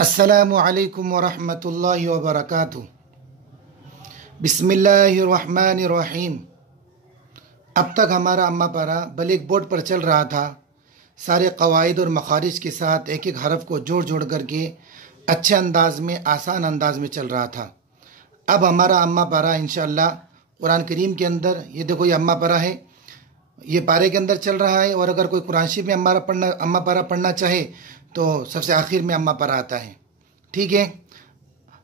अस्सलामु अलैकुम वरहमतुल्लाहि वबरकातुह। बिस्मिल्लाहिर्रहमानिर्रहीम। अब तक हमारा अम्मा पारा ब्लैक बोर्ड पर चल रहा था, सारे कवाइद और मखारिज के साथ एक एक हरफ को जोड़ जोड़ करके अच्छे अंदाज में, आसान अंदाज में चल रहा था। अब हमारा अम्मा पारा इंशाअल्लाह कुरान करीम के अंदर, ये देखो ये अम्मा पारा है, ये पारे के अंदर चल रहा है। और अगर कोई कुरान शरीफ में अम्मा पारा पढ़ना चाहे तो सबसे आखिर में अम्मा पारा आता है। ठीक है,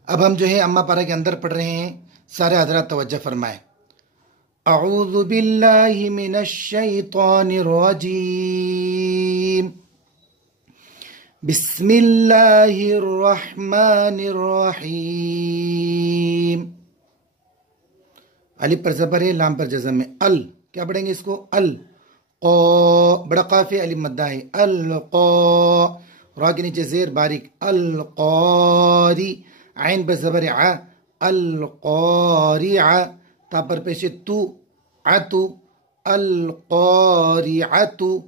अब हम जो है अम्मा पारा के अंदर पढ़ रहे हैं। सारे हजरात तवज्जो फरमाएं। अऊज़ु बिल्लाहि मिनश शैतानिर रजीम। बिस्मिल्लाहिर रहमानिर रहीम। अलिफ पर ज़बर है, लाम पर जज़म है। अल क्या पढ़ेंगे इसको? अल क़, बड़ा काफ है, अलिफ मद्दा है। अल क़, रा के नीचे ज़ेर बारीक। अल क़ारी, आइन पर ज़बर है आ। अल क़ारिआ, ता पर पेश तू, आतु। अल क़ारिअतु।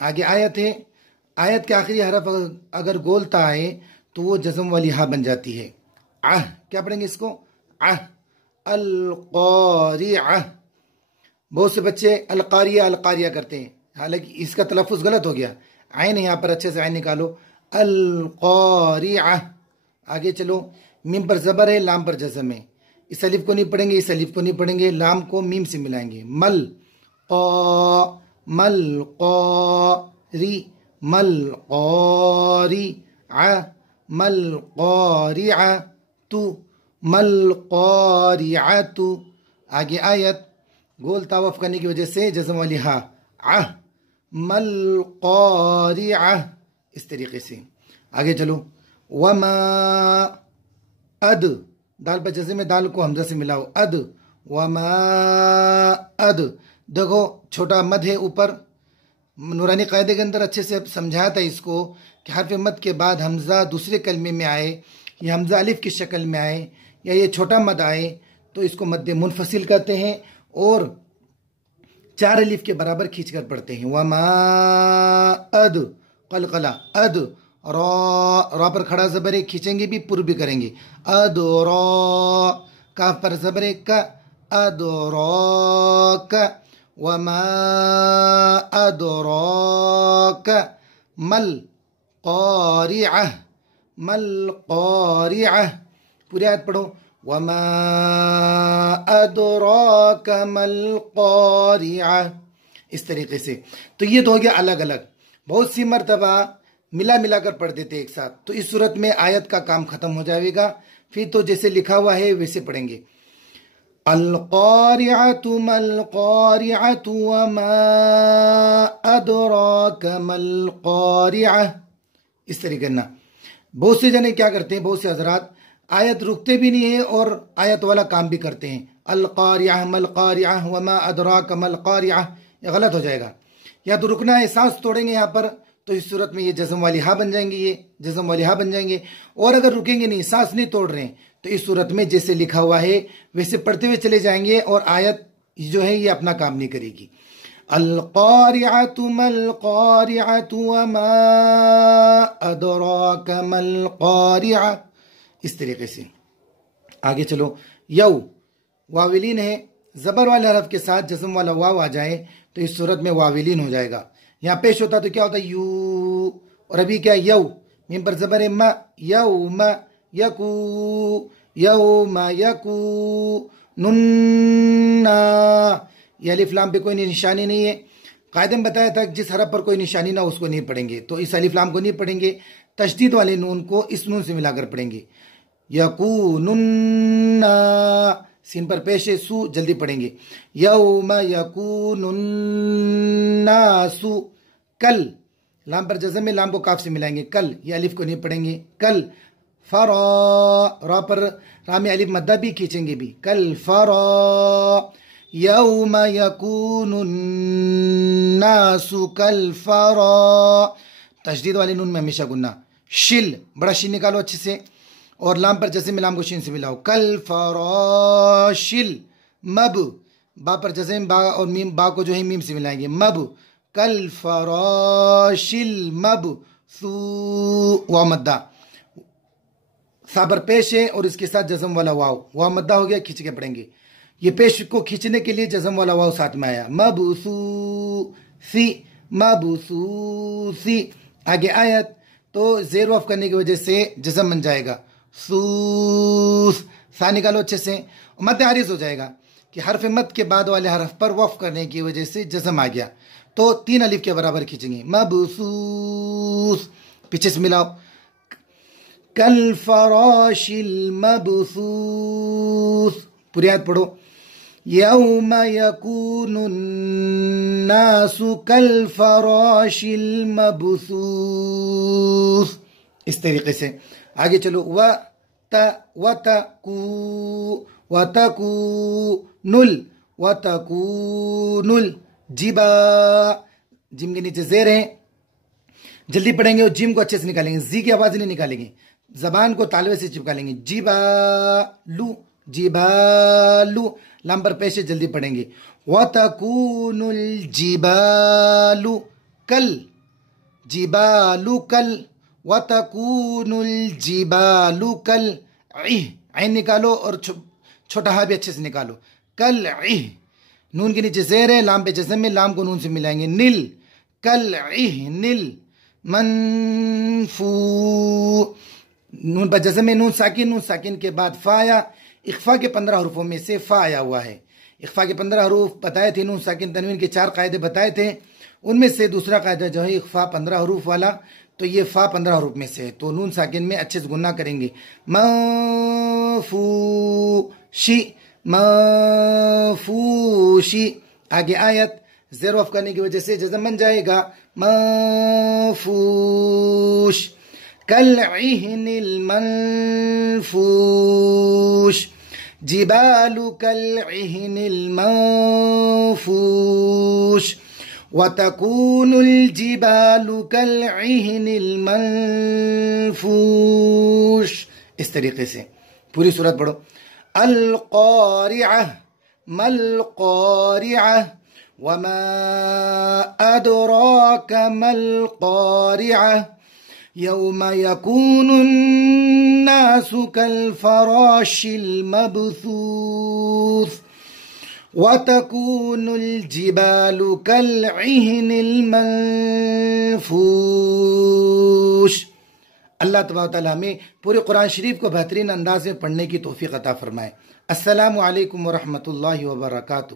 आगे आयत है, आयत के आखिरी हरफ अगर गोलता है तो वो जज़म वाली हा बन जाती है। आह क्या पढ़ेंगे इसको? आह। अल क़ारिअह। बहुत से बच्चे अल क़ारिया करते हैं, हालांकि इसका तलफ़ुज़ गलत हो गया। आइन यहाँ पर अच्छे से आइन निकालो। अल क़ारिअह। आगे चलो, मीम पर ज़बर है, लाम पर जज़म है। इस अलिफ को नहीं पढ़ेंगे, इस अलिफ को नहीं पढ़ेंगे, लाम को मीम से मिलाएंगे। मल क़ारी, मल क़ारिअ, मल क़ारिअतु, मल क़ारिअतु। आगे आयत गोल तावफ करने की वजह से जज़म वाली हा, आह। मल क़ारिअह, इस तरीके से। आगे चलो, वमा अद, दाल पर जज़म में, दाल को हमजा से मिलाओ। अद, वमा अद। देखो छोटा मद है ऊपर। नूरानी कायदे के अंदर अच्छे से समझाया था इसको कि हर्फ मद के बाद हमजा दूसरे कलमे में आए, या हमजा अलिफ की शक्ल में आए, या ये छोटा मद आए तो इसको मद मुनफसिल कहते हैं, और चार अलिफ के बराबर खींच कर पढ़ते हैं। वमा अद, कलकला, अद। रा पर खड़ा ज़बर है, खींचेंगे भी, पुर भी करेंगे। अद रा, काफ पर ज़बर है, का, अद रा का। वमा अद रा का, मल क़ारिअह, मल क़ारिअह। पूरी आयत पढ़ो। वमा अदराका मल क़ारिअह, इस तरीके से। तो ये तो हो गया अलग अलग। बहुत सी मरतबा मिला मिला कर पढ़ देते एक साथ, तो इस सूरत में आयत का काम खत्म हो जाएगा। फिर तो जैसे लिखा हुआ है वैसे पढ़ेंगे। अल क़ारिअतु मल क़ारिअतु वमा अदराका मल क़ारिअह, इस तरीके ना। बहुत से जने क्या करते हैं, बहुत से हजरात आयत रुकते भी नहीं है और आयत वाला काम भी करते हैं। अल क़ारिअह मल क़ारिअह वमा अदराका मल क़ारिअह, ये गलत हो जाएगा। या तो रुकना है, सांस तोड़ेंगे यहाँ पर, तो इस सूरत में ये जज़म वाली हा बन जाएंगे, ये जज़म वाली हा बन जाएंगे। और अगर रुकेंगे नहीं, सांस नहीं तोड़ रहे हैं, तो इस सूरत में जैसे लिखा हुआ है वैसे पढ़ते हुए चले जाएंगे और आयत जो है ये अपना काम नहीं करेगी। अल क़ारिअतु मल क़ारिअतु वमा अदराका मल क़ारिअह, इस तरीके से। आगे चलो, यऊ वाविलीन है, ज़बर वाले हरफ के साथ जज़म वाला वाव आ जाए तो इस सूरत में वाविलीन हो जाएगा। यहाँ पेश होता तो क्या होता है? यू। और अभी क्या? यऊ, मीम पर ज़बर है, म, यऊ म यकू, यऊ म यकू, नुन्ना। ये अलिफ लाम पे कोई निशानी नहीं है। कायदे में बताया था कि जिस हरफ पर कोई निशानी ना उसको नहीं पढ़ेंगे, तो इस अलिफ लाम को नहीं पढ़ेंगे, तशदीद वाले नून को इस नून से मिलाकर पढ़ेंगे। यकूनुन्ना, सीन पर पेश है, सू, जल्दी पढ़ेंगे। यौम यकूनुन्नासु, कल, लाम पर जज़म में, लाम को काफ से मिलाएंगे। कल, ये अलिफ को नहीं पढ़ेंगे। कल फरा, रा पर रा में अलिफ मद्दा भी खींचेंगे भी। कल फरा, यौम यकूनुन्नासु कल फरा, तशदीद वाले नून में हमेशा गुन्ना। शिल, बड़ा शीन निकालो अच्छे से, और लाम पर जैसे में लाम को शीन से मिलाओ। कल फराशिल, मब, बा पर जैसे बा और मीम, बा को जो है मीम से मिलाएंगे। मब, कल फराशिल मब सू, वाव मद्दा। साबर पेश है और इसके साथ जज़म वाला वाव, वाव मद्दा हो गया, खींच के पढ़ेंगे। ये पेश को खींचने के लिए जज़म वाला वाव साथ में आया, मबसूसी, मबसूसी। आगे आयत तो ज़ेर वफ करने की वजह से जज़म बन जाएगा, सूस, सा निकालो अच्छे से, मद आरिज हो जाएगा कि हरफ मद के बाद वाले हरफ पर वफ करने की वजह से जज़म आ गया, तो 3 अलिफ के बराबर खींचेंगे, मबसूस। पीछे से मिलाओ, कल फराशिल मबसूस, पूरी आयत पढ़ो, यौम यकूनुन्नासु कल फराशिल मबसूस। इस तरीके से आगे चलो, वतकूनुल, जिबा, जिम के नीचे ज़ेर है, जल्दी पढ़ेंगे और जिम को अच्छे से निकालेंगे, जी की आवाज नहीं निकालेंगे, जबान को तालवे से चिपका लेंगे, जिबालू, जिबालू, लाम पर पेश जल्दी पढ़ेंगे, वतकूनुल जिबालू कल, जिबालू कल, वतकूनुल जिबालू कल, ऐन निकालो और छोटा हा भी अच्छे से निकालो, कल, नून के नीचे ज़ेर है, लाम पे जज़म में, लाम को नून से मिलाएंगे, निल, कल, निल, मनफू, नून पर जज़म में, नून साकिन के बाद फा आया, इख्फा के 15 हरूफों में से फा आया हुआ है। इख्फा के 15 हरूफ बताए थे, नून साकिन तनवीन के 4 कायदे बताए थे, उनमें से दूसरा कायदा जो है इख्फा 15 हरूफ वाला, तो ये फा 15 हरूफ में से है, तो नून साकिन में अच्छे से गुन्ना करेंगे, मफूशी, मफूशी। आगे आयत ज़ेर वफ करने की वजह से जज़म बन जाएगा, मफूश, कल इहनिल मनफूश, जिबालु कल इहनिल मनफूश, वतकूनुल जिबालु कल इहनिल मनफूश। इस तरीके से पूरी सूरत पढ़ो, अल क़ारिअह, मल क़ारिअह, वमा अदराक मल क़ारिअह, यौम यकूनुन्नासु कल फराशिल मबसूस, वतकूनुल जिबालु कल इहनिल मनफूश। अल्लाह तबारक व तआला हमें पूरे कुरान शरीफ को बेहतरीन अंदाज में पढ़ने की तौफीक अता फरमाए। अस्सलामु अलैकुम व रहमतुल्लाहि व बरकातुहू।